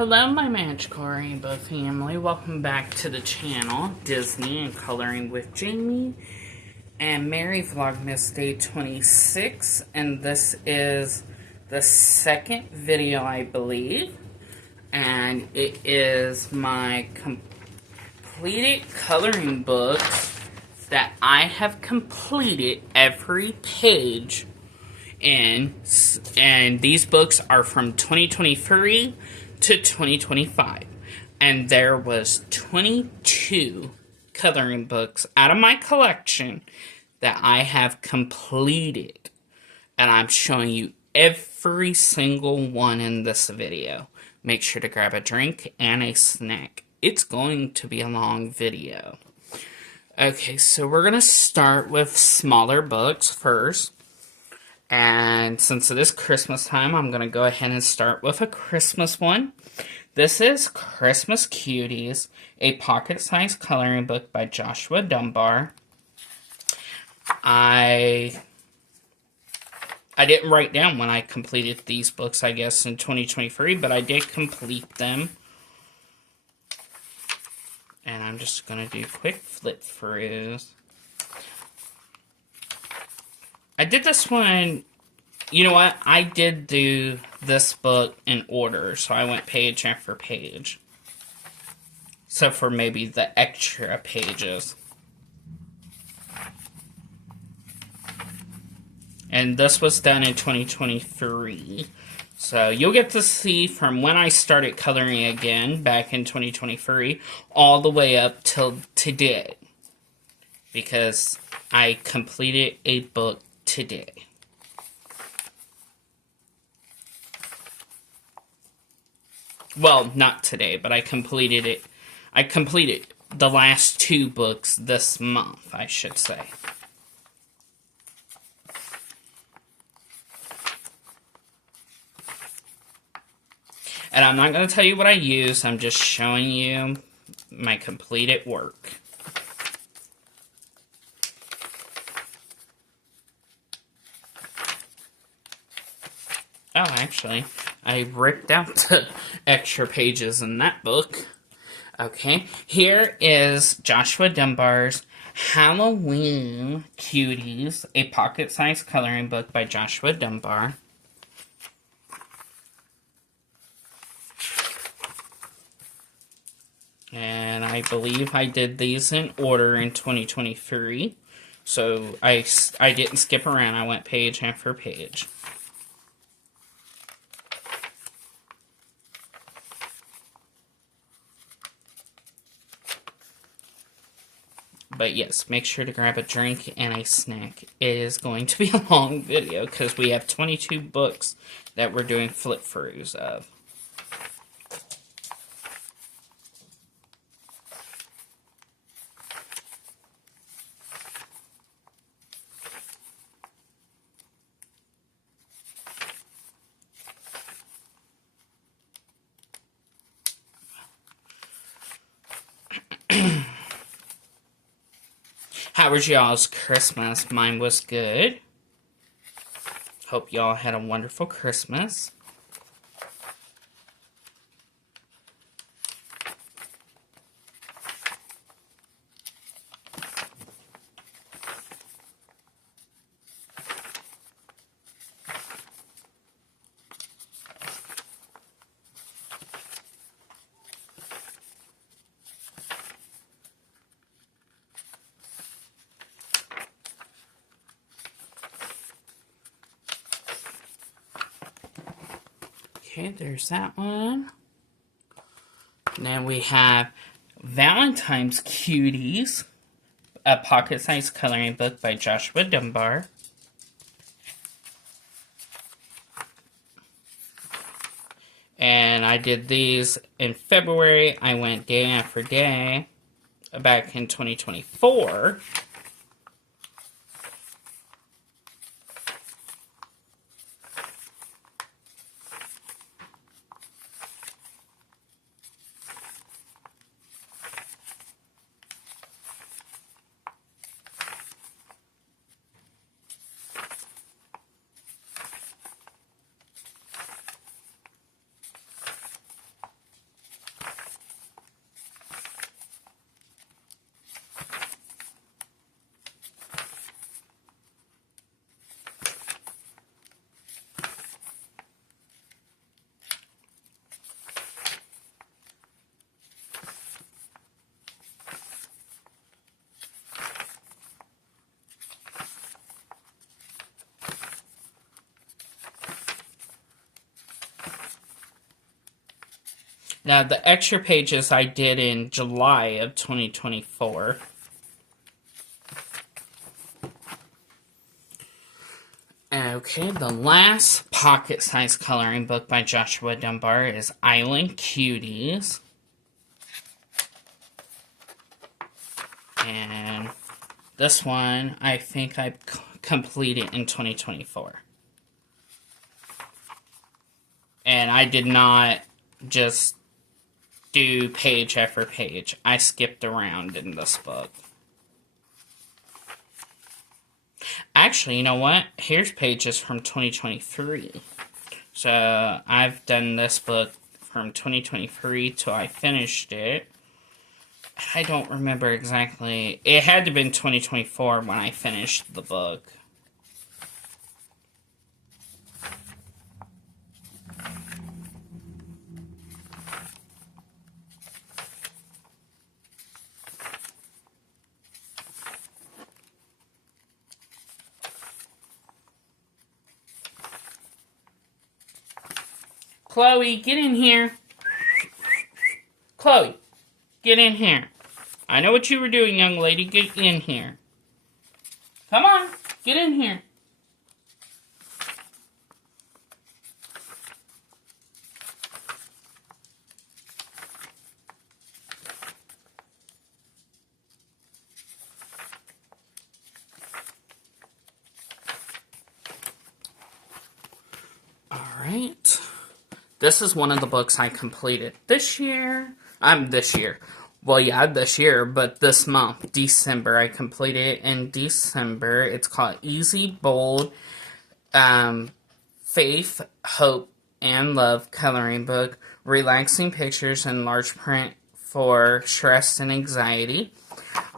Hello, my magical rainbow family. Welcome back to the channel, Disney and Coloring with Jamie and Merry Vlogmas Day 26. And this is the second video, I believe. And it is my completed coloring books that I have completed every page in. And these books are from 2023 to 2025, and there was 22 coloring books out of my collection that I have completed, and I'm showing you every single one in this video. Make sure to grab a drink and a snack. It's going to be a long video. Okay, so we're gonna start with smaller books first. And since it is Christmas time, I'm going to go ahead and start with a Christmas one. This is Christmas Cuties, a pocket-sized coloring book by Joshua Dunbar. I didn't write down when I completed these books, I guess, in 2023, but I did complete them. And I'm just going to do quick flip throughs. I did this one, you know what, I did do this book in order, so I went page after page. Except for maybe the extra pages. And this was done in 2023. So you'll get to see from when I started coloring again, back in 2023, all the way up till today. Because I completed a book today. Well, not today, but I completed it. I completed the last two books this month, I should say. And I'm not going to tell you what I use, I'm just showing you my completed work. Oh, actually, I ripped out the extra pages in that book. Okay, here is Joshua Dunbar's Halloween Cuties, a pocket-sized coloring book by Joshua Dunbar. And I believe I did these in order in 2023. So I didn't skip around, I went page after page. But yes, make sure to grab a drink and a snack. It is going to be a long video because we have 22 books that we're doing flip-throughs of. How was y'all's Christmas? Mine was good. Hope y'all had a wonderful Christmas. Okay, there's that one. And then we have Valentine's Cuties, a pocket-sized coloring book by Joshua Dunbar. And I did these in February. I went day after day back in 2024. Now, the extra pages I did in July of 2024. Okay, the last pocket-sized coloring book by Joshua Dunbar is Island Cuties. And this one, I think I completed in 2024. And I did not just do page after page. I skipped around in this book. Actually, you know what? Here's pages from 2023. So, I've done this book from 2023 till I finished it. I don't remember exactly. It had to have been 2024 when I finished the book. Chloe, get in here. Chloe, get in here. I know what you were doing, young lady. Get in here. Come on, get in here. All right. This is one of the books I completed this year. Well, yeah, this year, but this month, December. I completed it in December. It's called Easy, Bold, Faith, Hope, and Love coloring book. Relaxing pictures in large print for stress and anxiety.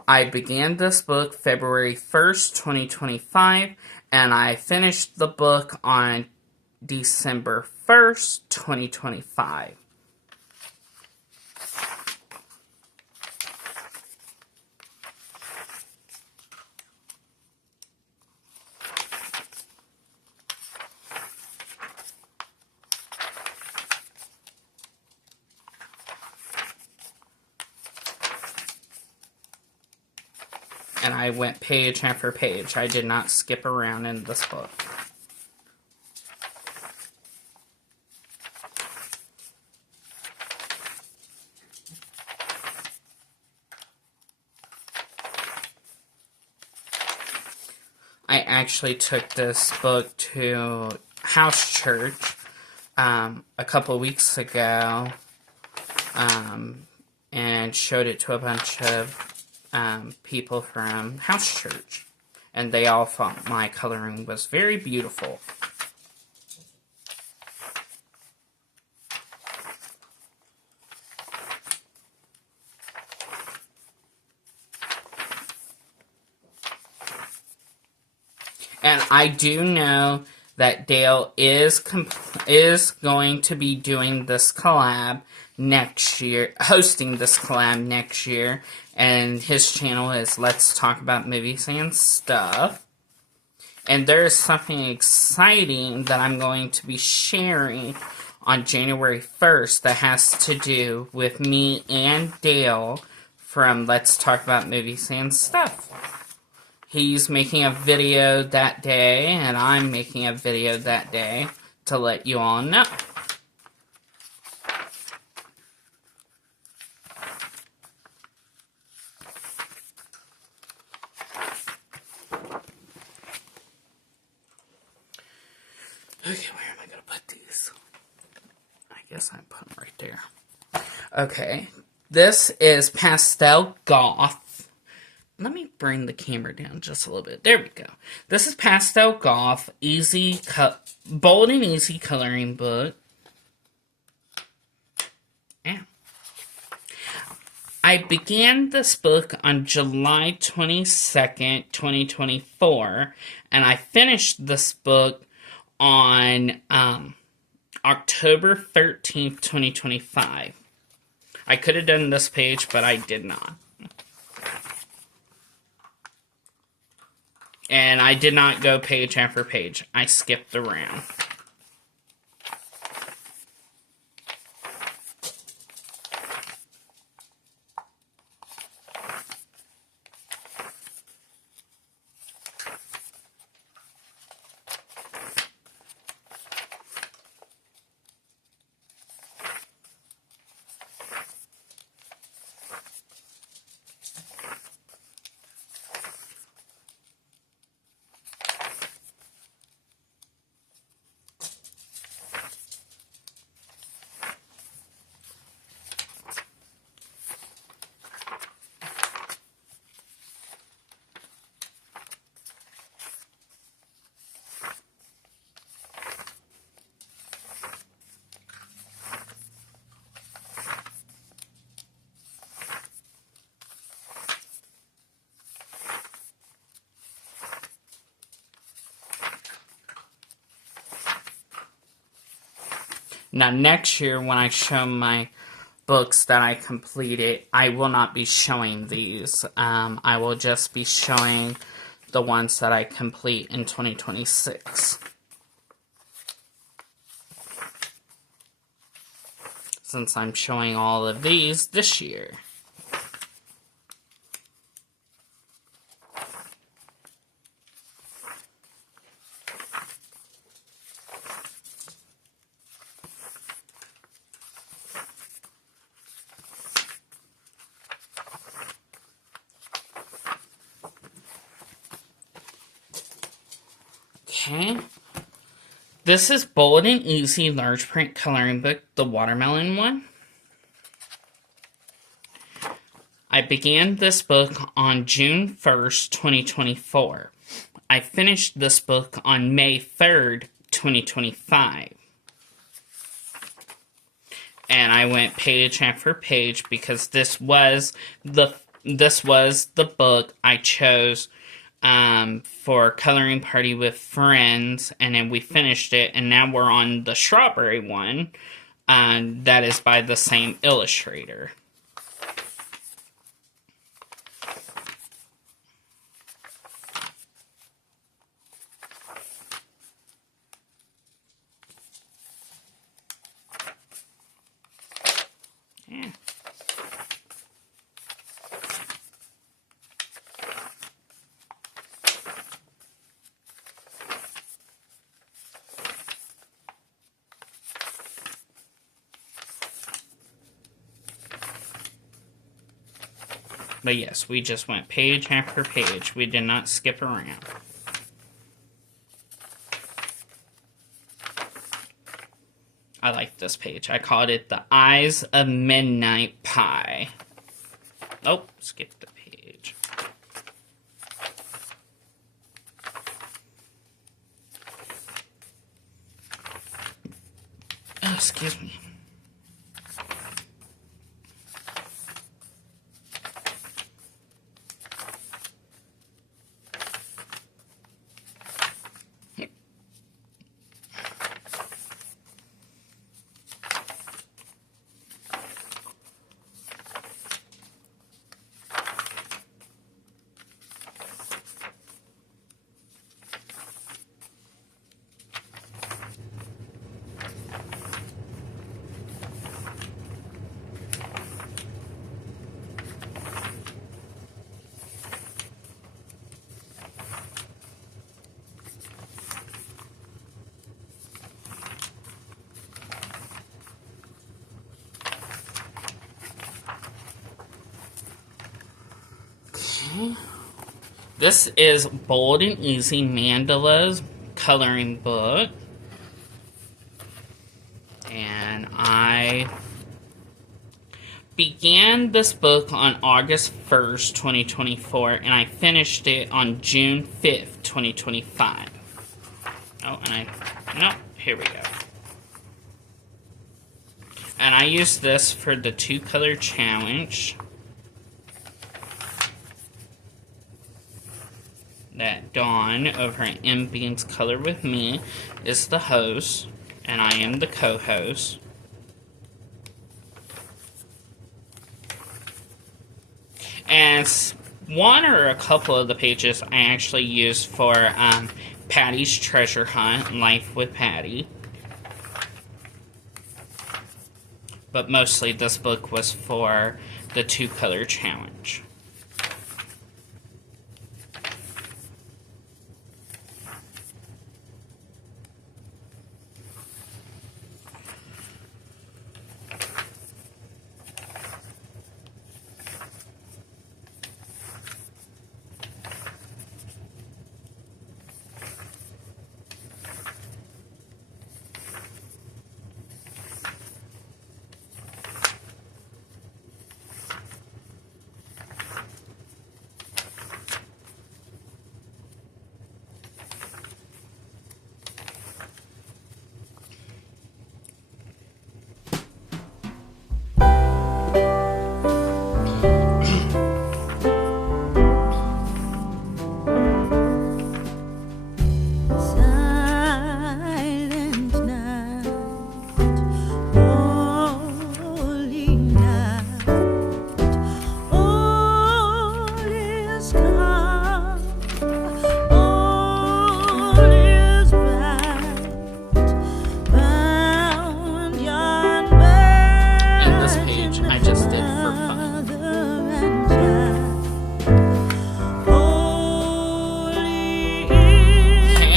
I began this book February 1st, 2025, and I finished the book on December 1st, 2025. And I went page after page. I did not skip around in this book. I actually took this book to house church a couple weeks ago and showed it to a bunch of people from house church, and they all thought my coloring was very beautiful. And I do know that Dale is going to be doing this collab next year, hosting this collab next year, and his channel is Let's Talk About Movies and Stuff. And there is something exciting that I'm going to be sharing on January 1st that has to do with me and Dale from Let's Talk About Movies and Stuff. He's making a video that day, and I'm making a video that day to let you all know. Okay, where am I going to put these? I guess I put them right there. Okay, this is Pastel Goth. Let me bring the camera down just a little bit. There we go. This is Pastel Goth, bold and easy coloring book. Yeah. I began this book on July 22nd, 2024, and I finished this book on October 13th, 2025. I could have done this page, but I did not. And I did not go page after page. I skipped around. Now, next year, when I show my books that I completed, I will not be showing these. I will just be showing the ones that I complete in 2026. Since I'm showing all of these this year. Okay. This is Bold and Easy Large Print Coloring Book, the watermelon one. I began this book on June 1st, 2024. I finished this book on May 3rd, 2025. And I went page after page because this was the book I chose for Coloring Party with Friends, and then we finished it, and now we're on the strawberry one that is by the same illustrator. Yeah. But yes, we just went page after page. We did not skip around. I like this page. I called it The Eyes of Midnight Pie. Oh, skip the page. Oh, excuse me. This is Bold and Easy Mandalas coloring book. And I began this book on August 1st, 2024, and I finished it on June 5th, 2025. Oh, and no, here we go. And I used this for the 2-color challenge. That Dawn over at M Beans Color With Me is the host, and I am the co-host. And one or a couple of the pages I actually used for Patty's Treasure Hunt, Life with Patty. But mostly this book was for the 2-color challenge.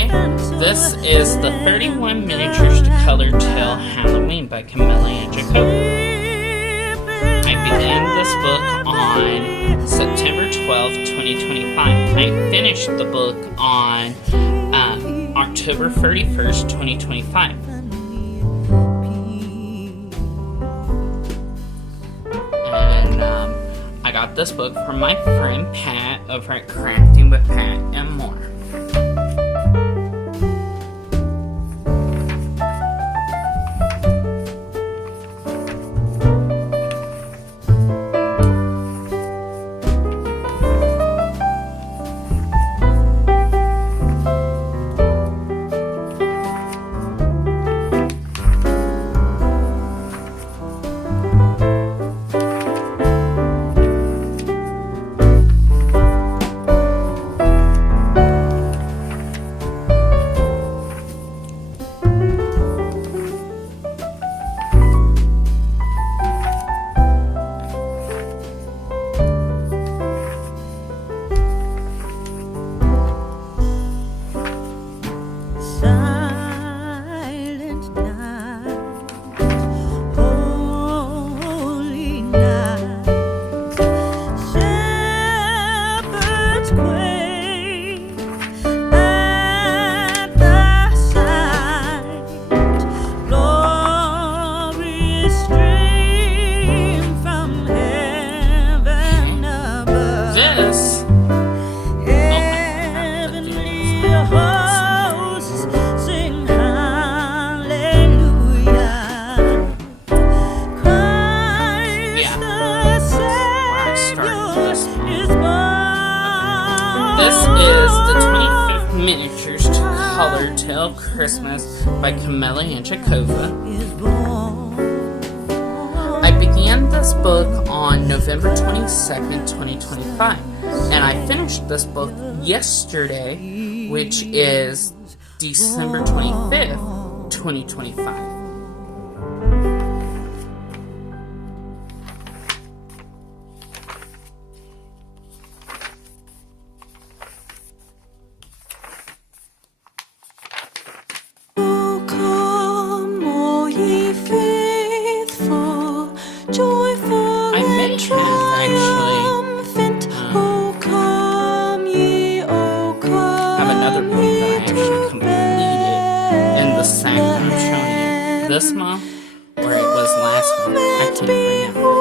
Okay, this is the 31 Miniatures to Color Tell Halloween by Camilla and Jacoby. I began this book on September 12th, 2025. I finished the book on October 31st, 2025. And I got this book from my friend Pat over at Crafting with Pat and More. This is the 25th Miniatures to Color Tell Christmas by Camilla and Jacoby. I began this book on November 22nd, 2025, and I finished this book yesterday, which is December 25th, 2025. This month, or it was last month, I can't remember.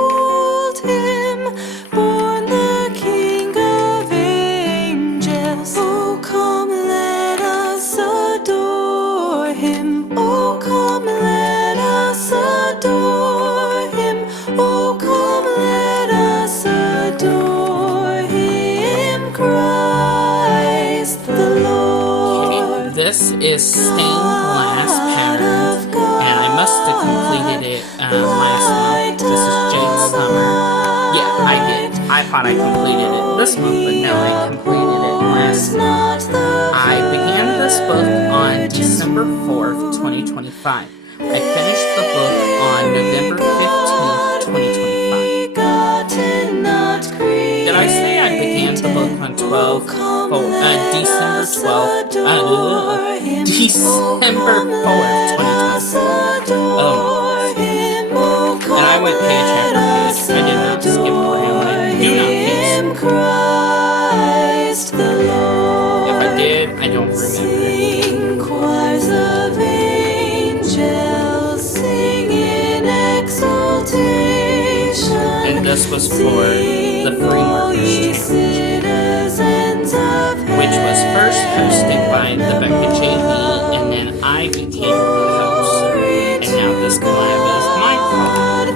Born the King of Angels. Oh, come, let us adore him. Oh, come, let us adore him. Oh, come, let us adore him, Christ the Lord. Okay, this is stained glass pattern. I must have completed it last month. This is Jade Summer. Yeah, I did. I thought I completed it this month, but no, I completed it last month. I began this book on December 4th, 2025. I finished the book on November 15th, 2025. Did I say I began the book on December 4th, 2025? Oh, and I went page after page. I did not skip around. I do not miss. If I did, I don't remember. Choirs of angels singing exaltation. And this was for the Free Workers Challenge, which was first hosted by Rebecca J.E., and then I became the host. And now this collab is my collab.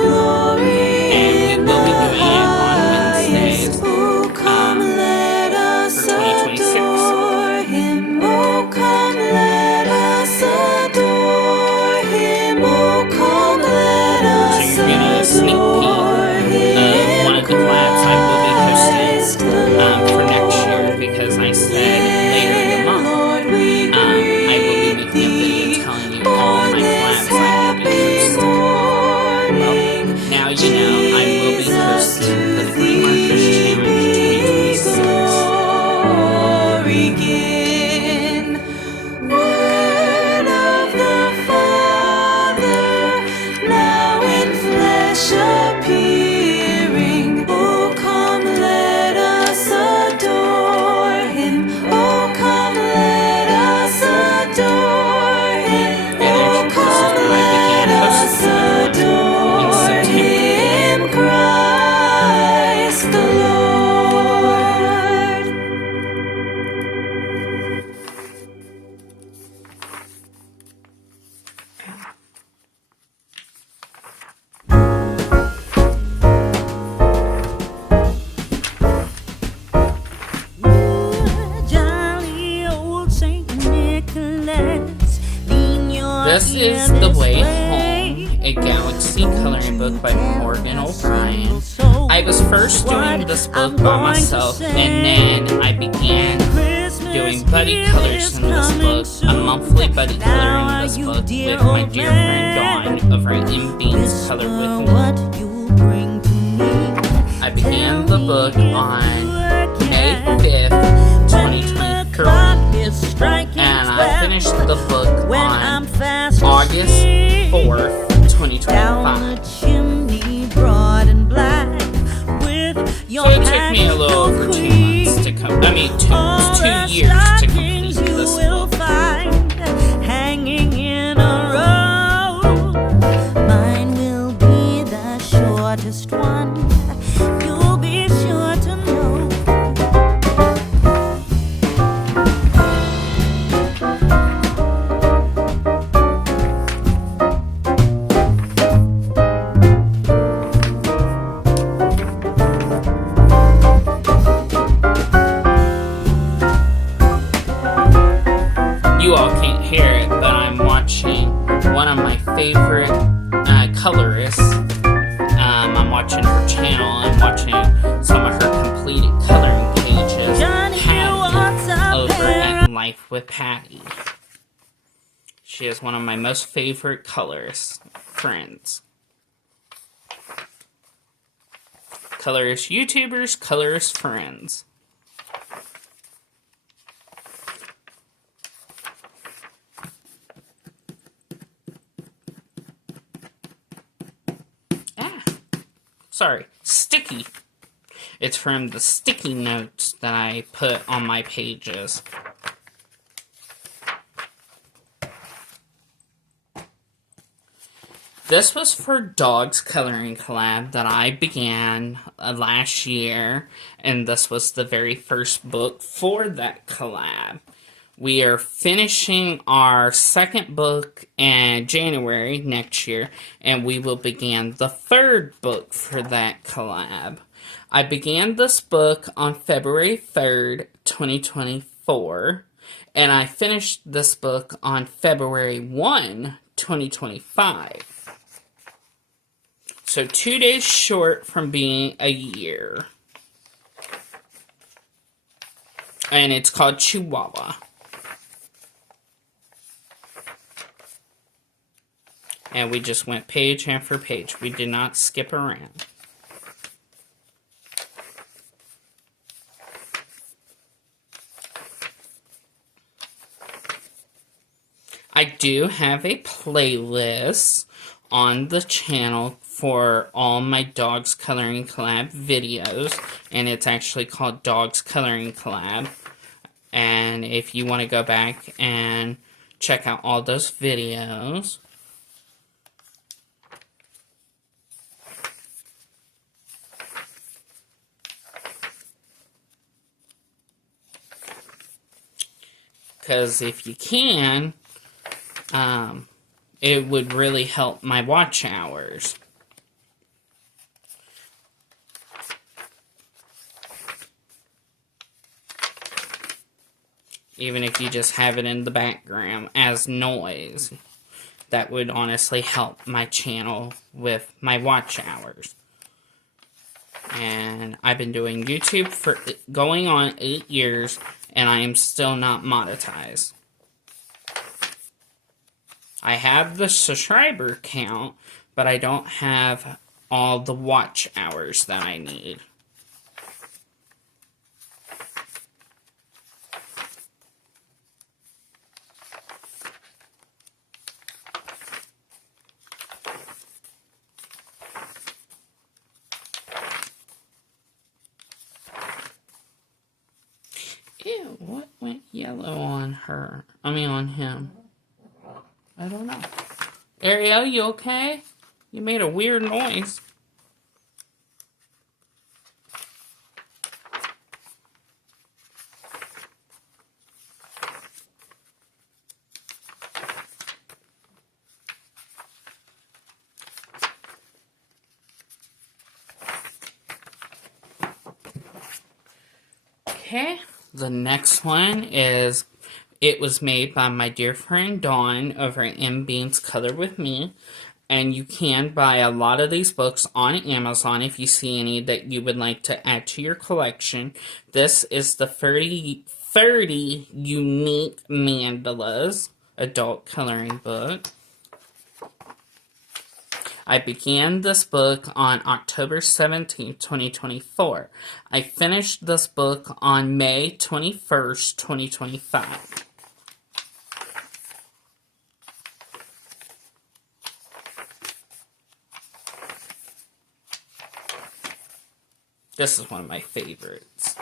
And we will be doing it on Wednesdays for 2026. So you're getting a sneak peek of one of the collabs I will be hosting for next year, because I said later in the This is The Way Home, a Galaxy coloring book by Morgan O'Brien. I was first doing this book by myself, and then I began doing buddy colors in this book, a monthly buddy color in this book with my dear friend Dawn over at M-Beans Color With Me. I began the book on May 5th, 2023, and I finished the book on August 4th, 2025. So it took me a little over 2 months to come, I mean 2 years to complete this book. Hanging in a row, mine will be the shortest one. You'll be sure to know. You all can't hear it, but I'm watching one of my favorite colorists. I'm watching her channel. I'm watching some of her completed coloring pages. Patty, over at Life with Patty. She is one of my most favorite colorist friends. Colorist YouTubers, colorist friends. Sorry, sticky. It's from the sticky notes that I put on my pages. This was for Dogs Coloring Collab that I began last year, and this was the very first book for that collab. We are finishing our second book in January next year, and we will begin the third book for that collab. I began this book on February 3rd, 2024, and I finished this book on February 1, 2025. So 2 days short from being a year. And it's called Chihuahua. And we just went page after page. We did not skip around. I do have a playlist on the channel for all my Dogs Coloring Collab videos. And it's actually called Dogs Coloring Collab. And if you want to go back and check out all those videos. Because if you can, it would really help my watch hours. Even if you just have it in the background as noise, that would honestly help my channel with my watch hours. And I've been doing YouTube for going on 8 years, and I am still not monetized. I have the subscriber count, but I don't have all the watch hours that I need. Ew, what went yellow on her? I mean, on him. I don't know. Ariel, you okay? You made a weird noise. Okay, the next one is It was made by my dear friend Dawn over at M Beans Color With Me. And you can buy a lot of these books on Amazon if you see any that you would like to add to your collection. This is the 30 Unique Mandalas adult coloring book. I began this book on October 17th, 2024. I finished this book on May 21st, 2025. This is one of my favorites.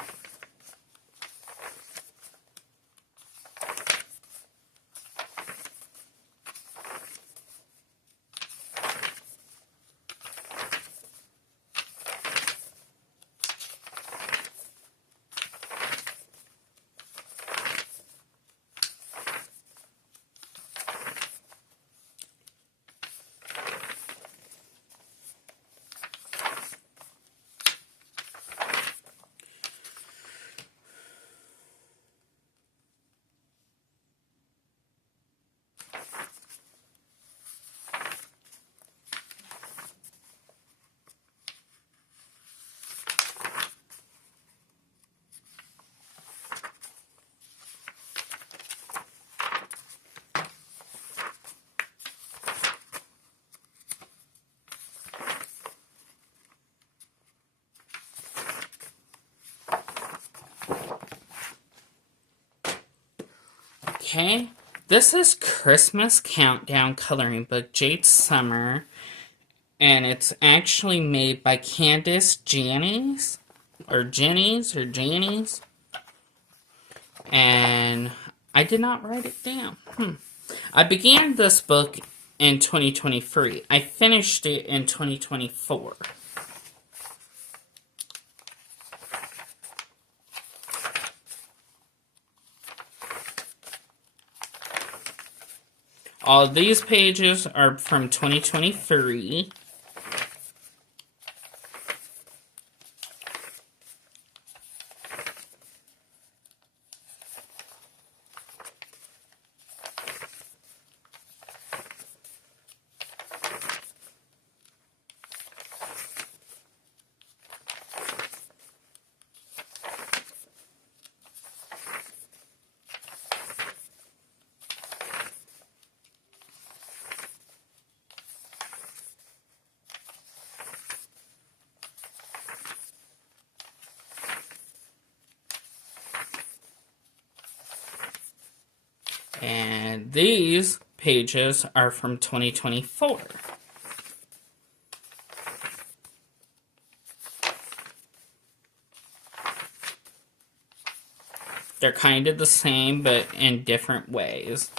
Okay, this is Christmas Countdown Coloring Book, Jade Summer, and it's actually made by Candace Jannys, and I did not write it down. I began this book in 2023. I finished it in 2024. All these pages are from 2023. And these pages are from 2024. They're kind of the same, but in different ways.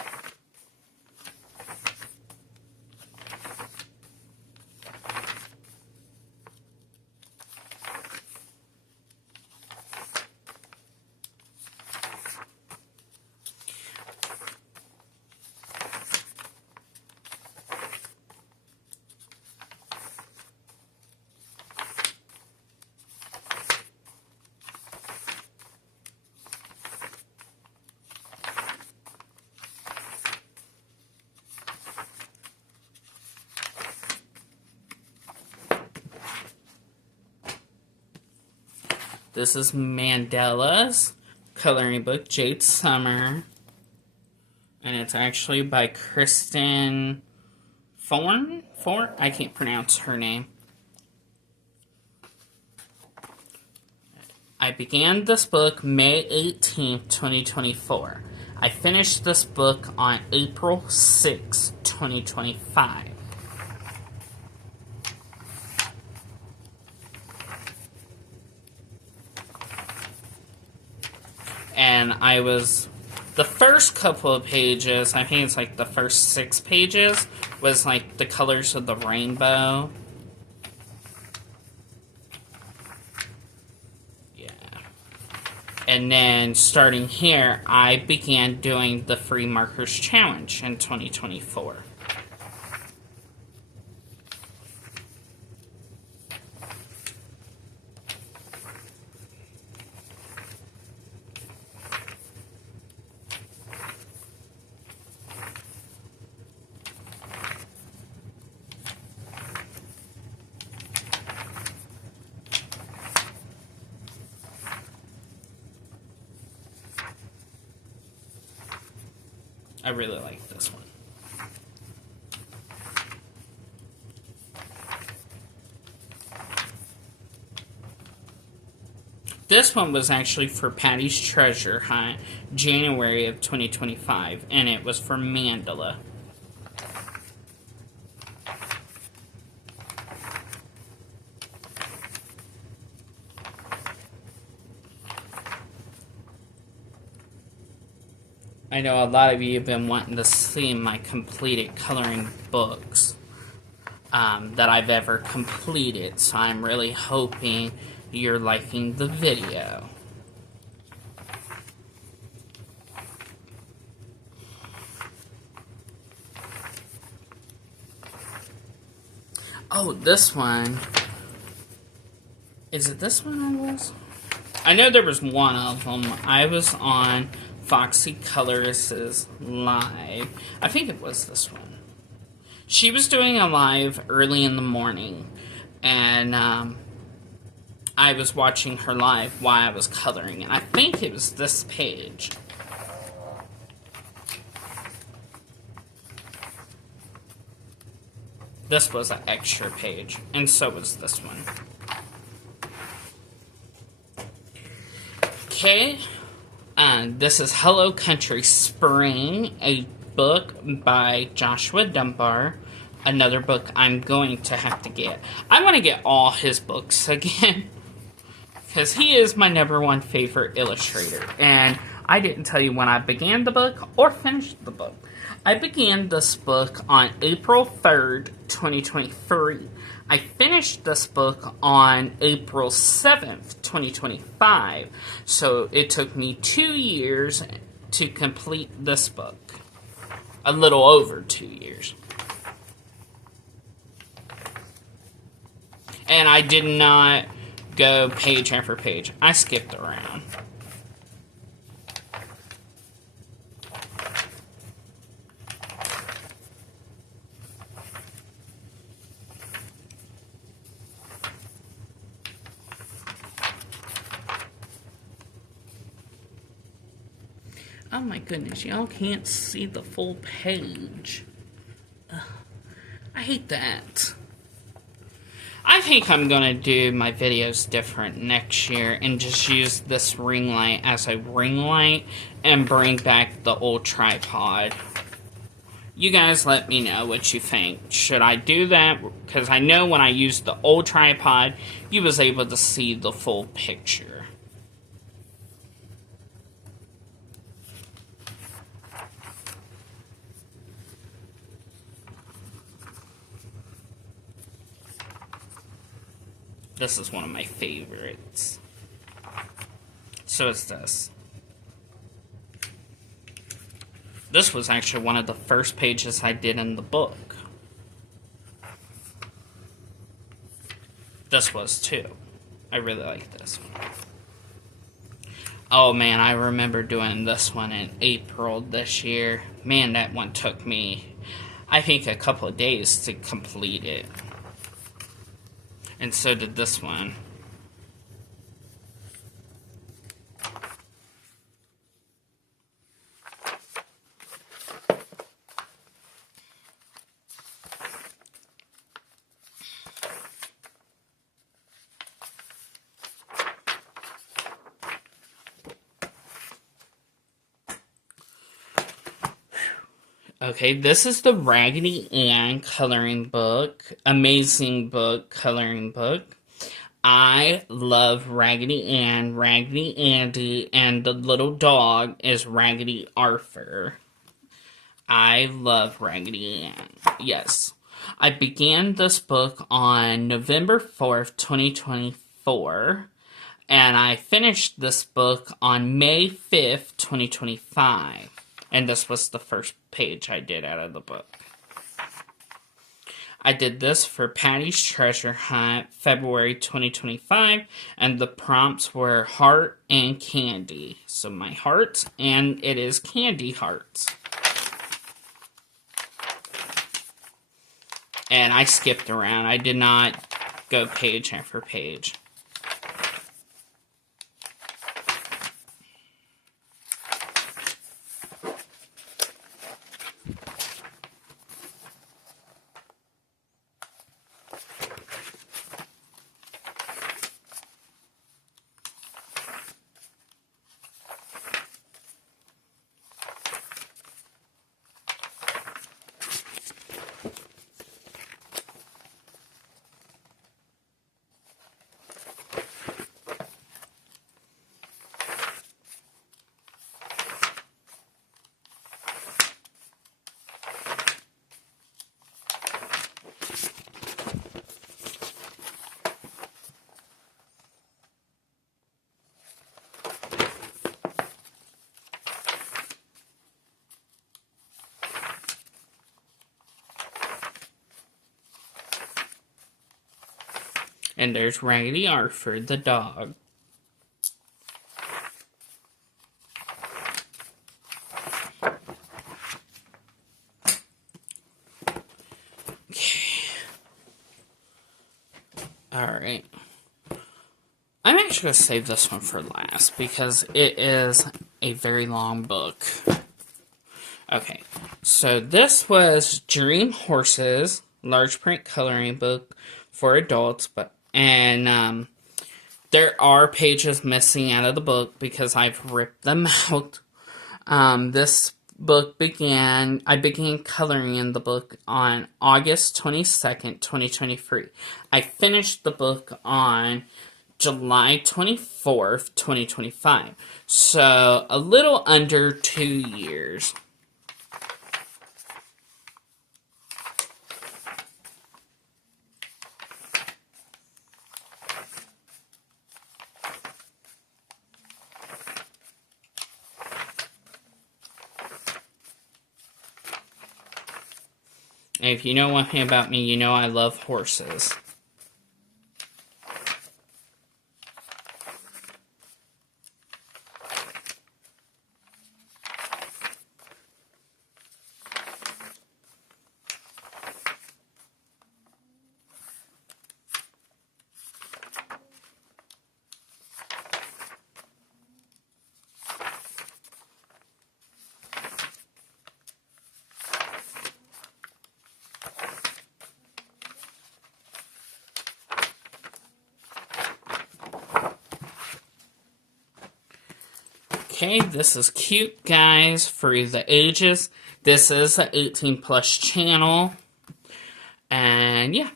This is Mandela's coloring book, Jade Summer. And it's actually by Kristen Thorne? I can't pronounce her name. I began this book May 18th, 2024. I finished this book on April 6th, 2025. And the first couple of pages, I think it's like the first 6 pages, was like the colors of the rainbow. Yeah. And then starting here, I began doing the Free Markers Challenge in 2024. I really like this one. This one was actually for Patty's Treasure Hunt, January of 2025, and it was for Mandala. I know a lot of you have been wanting to see my completed coloring books that I've ever completed, so I'm really hoping you're liking the video. Oh, this one. Is it this one I was? I know there was one of them. I was on Foxy Colorist's live. I think it was this one. She was doing a live early in the morning, and I was watching her live while I was coloring, and I think it was this page. This was an extra page, and so was this one. Okay, this is Hello Country Spring, a book by Joshua Dunbar. Another book I'm going to have to get. I want to get all his books again, because he is my #1 favorite illustrator. And I didn't tell you when I began the book or finished the book. I began this book on April 3rd, 2023. I finished this book on April 7th, 2025. So it took me 2 years to complete this book. A little over 2 years. And I did not go page after page. I skipped around. Oh my goodness, y'all can't see the full page. Ugh, I hate that. I think I'm going to do my videos different next year and just use this ring light as a ring light and bring back the old tripod. You guys let me know what you think. Should I do that? Because I know when I used the old tripod, you was able to see the full picture. This is one of my favorites. So is this. This was actually one of the first pages I did in the book. This was too. I really like this one. Oh man, I remember doing this one in April this year. Man, that one took me, I think, a couple of days to complete it. And so did this one. Okay, this is the Raggedy Ann coloring book. Amazing book, coloring book. I love Raggedy Ann, Raggedy Andy, and the little dog is Raggedy Arthur. I love Raggedy Ann. Yes. I began this book on November 4th, 2024. And I finished this book on May 5th, 2025. And this was the first page I did out of the book. I did this for Patty's Treasure Hunt, February 2025, and the prompts were heart and candy. So my heart, and it is candy hearts. And I skipped around. I did not go page after page. And there's Raggedy Arthur, the dog. Okay. Alright. I'm actually going to save this one for last because it is a very long book. Okay, so this was Dream Horses, large print coloring book for adults, and there are pages missing out of the book because I've ripped them out. This book I began coloring in the book on August 22nd, 2023. I finished the book on July 24th, 2025. So, a little under 2 years. And if you know one thing about me, you know I love horses. Okay, this is cute, guys, for the ages. This is an 18 plus channel. And yeah.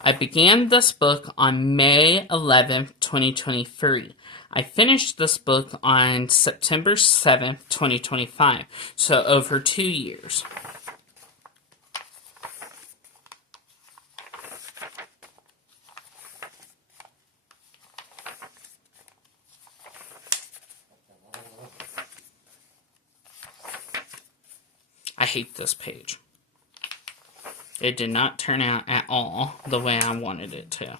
I began this book on May 11th, 2023. I finished this book on September 7th, 2025. So over 2 years. I hate this page. It did not turn out at all the way I wanted it to.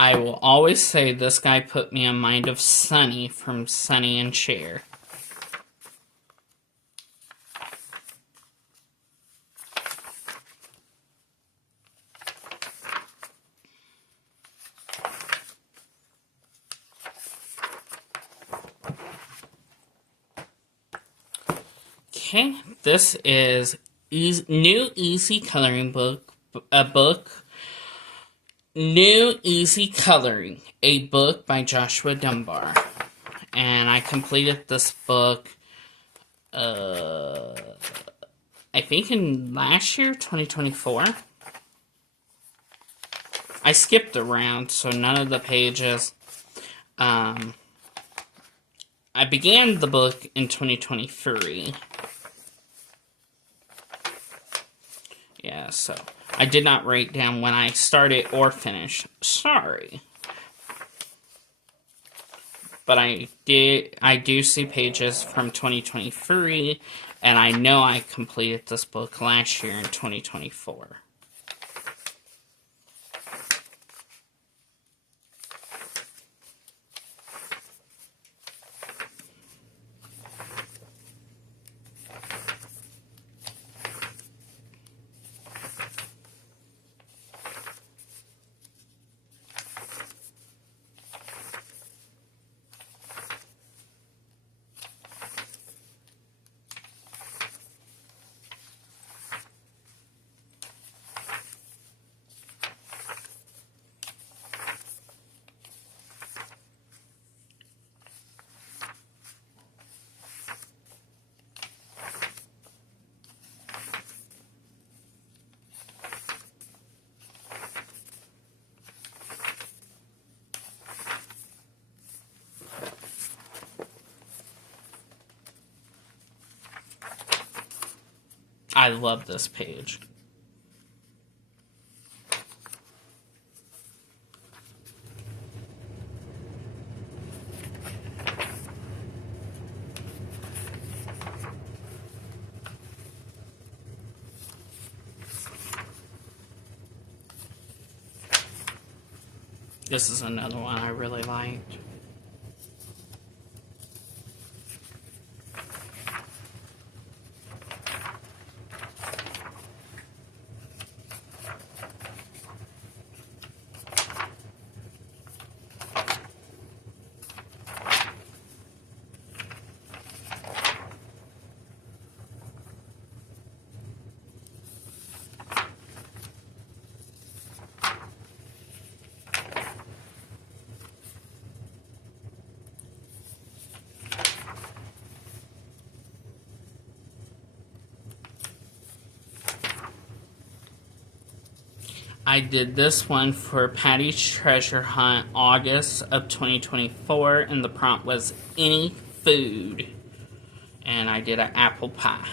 I will always say this guy put me in mind of Sonny from Sonny and Cher. Okay, this is New Easy Coloring Book, New Easy Coloring, a book by Joshua Dunbar. And I completed this book, I think in last year, 2024. I skipped around, so none of the pages. I began the book in 2023. Yeah, so I did not write down when I started or finished. Sorry. But I do see pages from 2023, and I know I completed this book last year in 2024. I love this page. This is another one I really liked. I did this one for Patty's Treasure Hunt, August of 2024, and the prompt was any food. And I did an apple pie.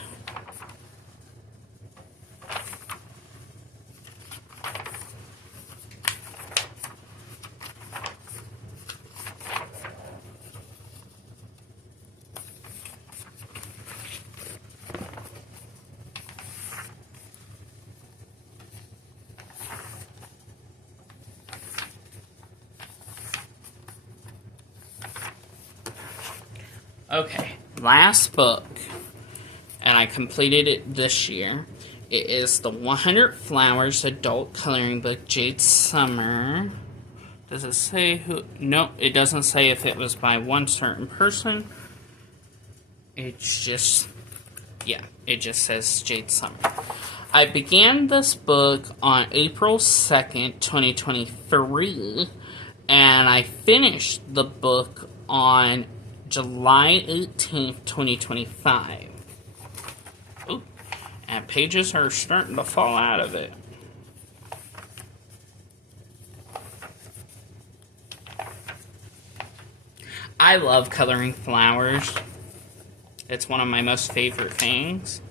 Okay, last book, and I completed it this year. It is the 100 Flowers adult coloring book, Jade Summer. Does it say who? No, it doesn't say if it was by one certain person. It's just, yeah, it just says Jade Summer. I began this book on April 2nd, 2023, and I finished the book on July 18th, 2025. Ooh, and pages are starting to fall out of it. I love coloring flowers. It's one of my most favorite things.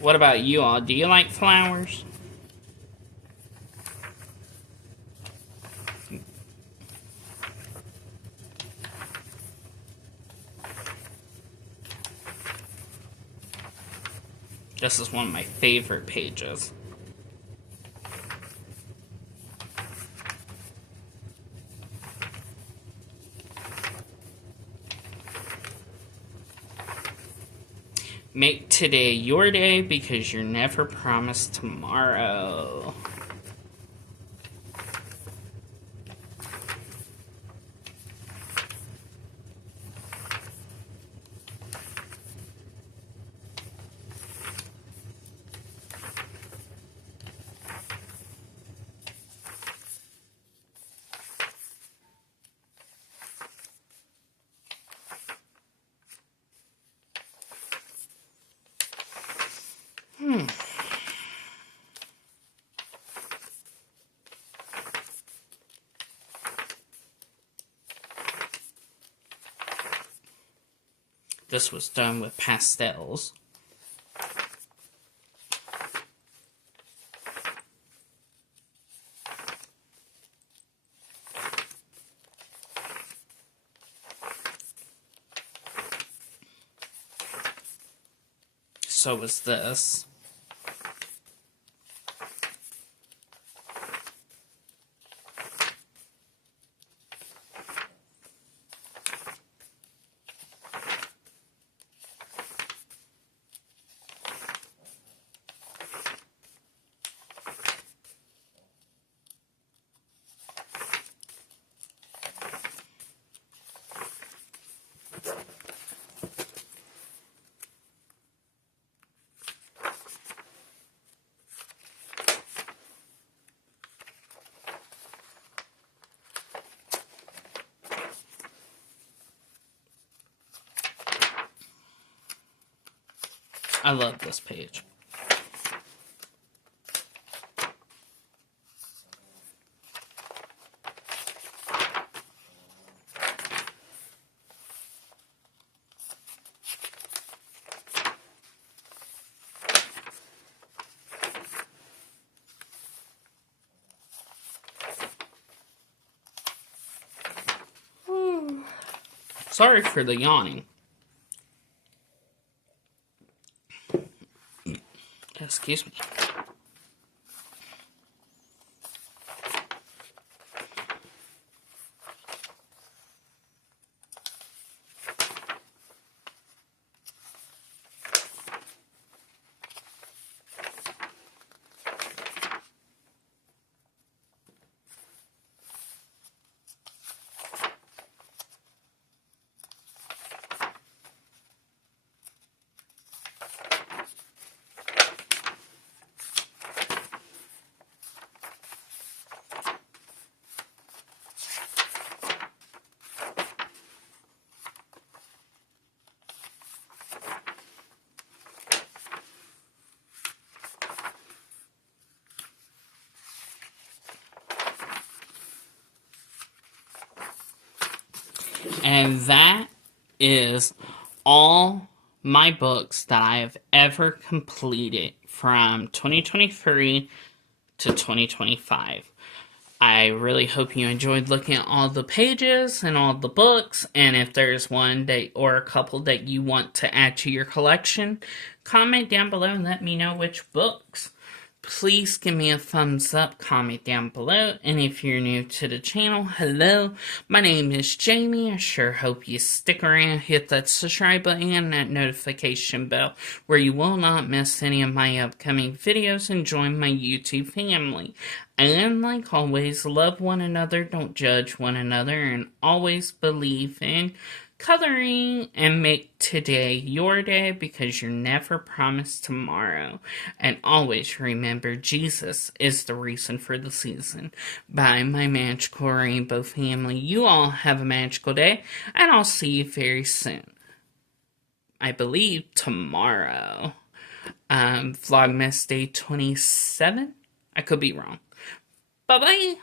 What about you all? Do you like flowers? This is one of my favorite pages. Make today your day because you're never promised tomorrow. This was done with pastels. So was this. I love this page. Sorry for the yawning. Excuse me. And that is all my books that I have ever completed from 2023 to 2025. I really hope you enjoyed looking at all the pages and all the books. And if there's one that or a couple that you want to add to your collection, comment down below and let me know which books. Please give me a thumbs up, comment down below, and if you're new to the channel, hello, my name is Jamie. I sure hope you stick around, hit that subscribe button and that notification bell where you will not miss any of my upcoming videos and join my YouTube family. And like always, love one another, don't judge one another, and always believe in coloring and make today your day because you're never promised tomorrow. And always remember, Jesus is the reason for the season. Bye, my magical rainbow family. You all have a magical day, and I'll see you very soon. I believe tomorrow. Vlogmas Day 27? I could be wrong. Bye-bye.